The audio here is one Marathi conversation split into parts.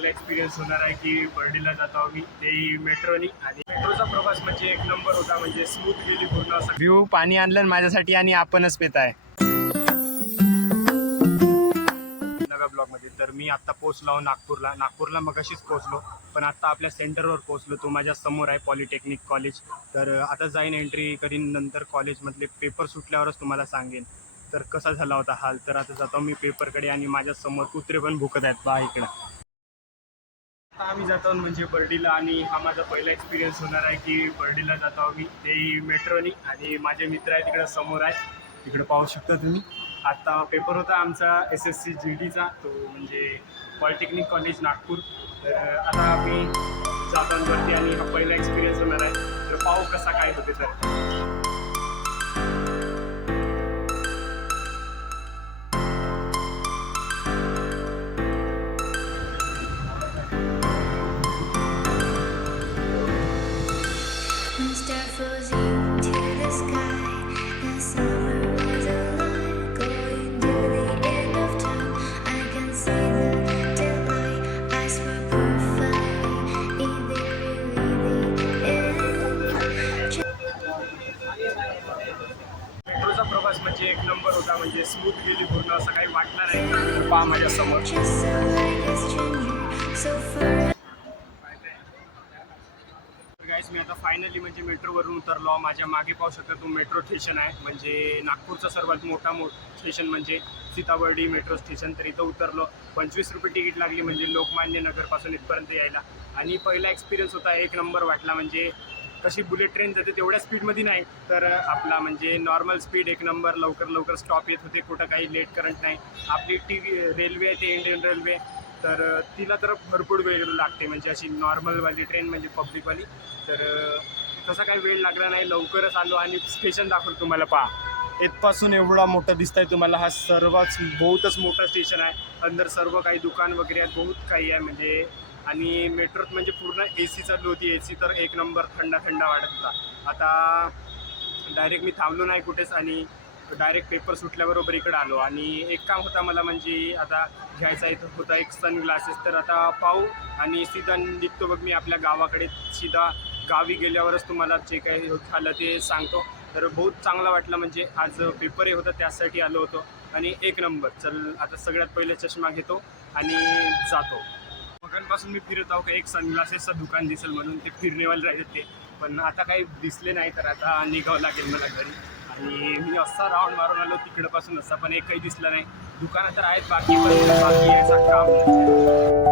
पहिला एक्सपिरियन्स होणार आहे की बर्डीला जातो आम्ही, तेही मेट्रोनी. आणि मेट्रोचा प्रवास म्हणजे एक नंबर होता, म्हणजे स्मूथ गेली पूर्ण. असा व्ह्यू पाणी आणलं माझ्यासाठी आणि आपणच पेत आहे नव्या ब्लॉगमध्ये. तर मी आत्ता पोहोचलो नागपूरला मगाशीच पोहोचलो, पण आत्ता आपल्या सेंटरवर पोहोचलो. तो माझ्या समोर आहे पॉलिटेक्निक कॉलेज. तर आता जाईन, एंट्री करीन, नंतर कॉलेजमधले पेपर सुटल्यावरच तुम्हाला सांगेन तर कसा झाला होता हाल. तर आता जातो मी पेपरकडे आणि माझ्या समोर कुत्रे पण भुकत आहेत पहा इकडं. आता आम्ही जातो म्हणजे बर्डीला, आणि हा माझा पहिला एक्सपिरियन्स होणार आहे की बर्डीला जातो आम्ही, तेही मेट्रोनी. आणि माझे मित्र आहेत तिकडं समोर आहे, तिकडं पाहू शकता तुम्ही. आत्ता पेपर होता आमचा SSC GDचा, तो म्हणजे पॉलिटेक्निक कॉलेज नागपूर. तर आता आम्ही जातो वरती आणि हा पहिला एक्सपिरियन्स होणार आहे, तर पाहू कसा काय होते. तर मेट्रोचा प्रवास म्हणजे एक नंबर होता, म्हणजे स्मूथ गेली पूर्ण, असं काही वाटलं नाही. पहा माझ्या समोर. गाईस, मी आता फायनली म्हणजे मेट्रोवरून उतरलो. माझ्या मागे पाहू शकता तो मेट्रो स्टेशन आहे, म्हणजे नागपूरचा सर्वात मोठा स्टेशन म्हणजे सीताबर्डी मेट्रो स्टेशन. तर इथं उतरलो. 25 रुपये तिकीट लागली म्हणजे लोकमान्य नगरपासून इथपर्यंत यायला. आणि पहिला एक्सपिरियन्स होता, एक नंबर वाटला. म्हणजे कशी बुलेट ट्रेन जाते तेवढ्या स्पीडमध्ये नाही, तर आपला म्हणजे नॉर्मल स्पीड एक नंबर. लवकर स्टॉप येत होते, कुठं काही लेट करंट नाही. आपली रेल्वे आहे ते इंडियन रेल्वे, तर तिला तर भरपूर वेळ लागते, म्हणजे अशी नॉर्मलवाली ट्रेन म्हणजे पब्लिकवाली. तर तसा काही वेळ लागला नाही, लवकरच आलो. आणि स्टेशन दाखवतो तुम्हाला, पहा इथपासून एवढा मोठा दिसतंय तुम्हाला. हा बहुतच मोठा स्टेशन आहे. अंदर सर्व काही दुकान वगैरे आहेत, बहुत काही आहे म्हणजे. आणि मेट्रोत म्हणजे पूर्ण AC चालू होती. AC तर एक नंबर थंडा वाटत होता. आता डायरेक्ट मी थांबलो नाही कुठेच, आणि डायरेक्ट पेपर सुटल्याबरोबर इकडे आलो. आणि एक काम होता मला, म्हणजे आता घ्यायचा होता एक सनग्लासेस. तर आता पाहू आणि सीधा निघतो बघ मी आपल्या गावाकडे. सीधा गावी गेल्यावरच तुम्हाला जे काही झालं ते सांगतो. तर बहुत चांगला वाटला, म्हणजे आज पेपरही होता त्यासाठी आलो होतो. आणि एक नंबर. चल आता सगळ्यात पहिले चष्मा घेतो आणि जातो. मगांपासून मी फिरत आहो का एक सनग्लासेसचं दुकान दिसेल म्हणून, ते फिरणेवाले राहिले ते, पण आता काही दिसले नाही. तर आता निघावं लागेल मला घरी. आणि मी असा राऊंड मारून आलो तिकडंपासून असा, पण एक काही दिसलं नाही. दुकानं तर आहेत बाकी, पण बाकी याचा काम नाही.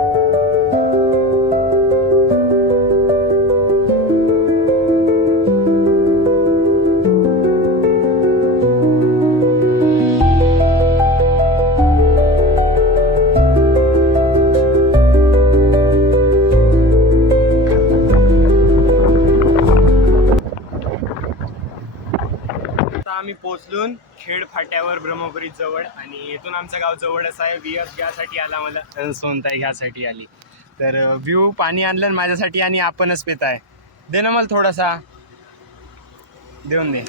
आम्ही पोहोचलो खेड फाट्यावर ब्रह्मपुरी जवळ, आणि इथून आमचं गाव जवळच आहे. VF घ्यासाठी आला मला, सोनताई घ्यासाठी आली. तर व्ह्यू पाणी आणलं माझ्यासाठी आणि आपणच पेत आहे. दे ना मला थोडासा, देऊन दे.